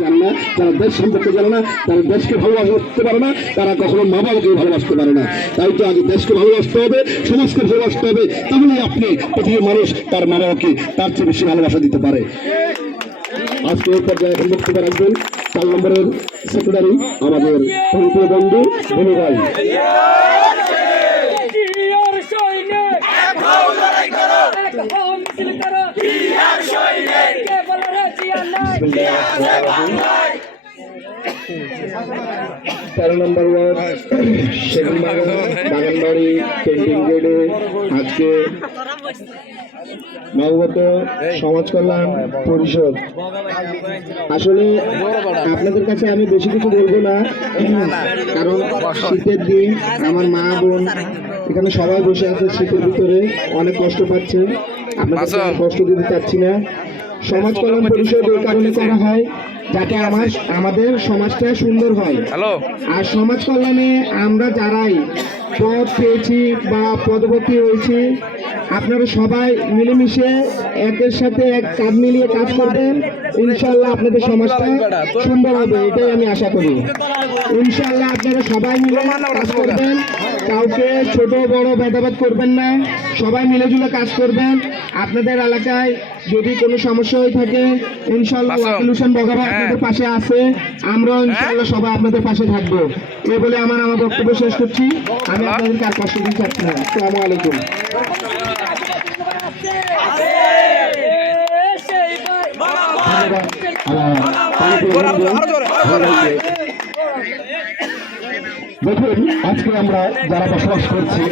জানে না, যারা দেশ সম্পর্কে জানে না, তারা দেশকে ভালোবাসতে পারে না, তারা কখনো মা বাবাকে ভালোবাসতে পারে না। তাই তো আগে দেশকে ভালোবাসতে হবে, সমাজকে ভালোবাসতে হবে, তাহলেই আপনি পৃথিবীর মানুষ তার মা বাবাকে তার চেয়ে বেশি ভালোবাসা দিতে পারে। আজকে এই পর্যায়ে এখন বক্তব্য রাখবেন 4 নম্বরের সেক্রেটারি আমাদের প্রিয় বন্ধু বনু ভাই। তেরো নম্বর ওয়ার্ড সেগুন বাগানবাড়ি পেন্টিং গেটে আজকে নবগত সমাজ কল্যাণ পরিষদ। আসলে আপনাদের কাছে আমি বেশি কিছু বলবো না, কারণ শীতের দিন আমার মা বোন এখানে সবাই বসে আছে, শীতের ভিতরে অনেক কষ্ট পাচ্ছে, আপনাদের কষ্ট দিতে চাচ্ছি না। সমাজ কল্যাণ পরিষদ এই কারণে করা হয় যাতে আমাদের সমাজটা সুন্দর হয়। আর সমাজ কল্যাণে আমরা যারাই পদ পেয়েছি বা পদবর্তী হয়েছি, আপনারা সবাই মিলেমিশে একের সাথে এক কাঁধ মিলিয়ে কাজ করবেন, ইনশাল্লাহ আপনাদের সমাজটা সুন্দর হবে, এটাই আমি আশা করি। ইনশাল্লাহ আপনারা সবাই মিলে কাজ করবেন, কাউকে ছোট বড় ভেদাভেদ করবেন না, সবাই মিলেজুলে কাজ করবেন। আপনাদের এলাকায় যদি কোনো সমস্যা হয়ে থাকে, ইনশাল্লাহ সলিউশন বগাবা আপনাদের পাশে আছে, আমরা ইনশাল্লাহ সবাই আপনাদের পাশে থাকবো। এই বলে আমার বক্তব্য শেষ করছি। আমি আপনাদেরকে আর কষ্ট দিতে চাচ্ছি না। আসসালামু আলাইকুম। দেখুন, আজকে আমরা যারা বসবাস করছি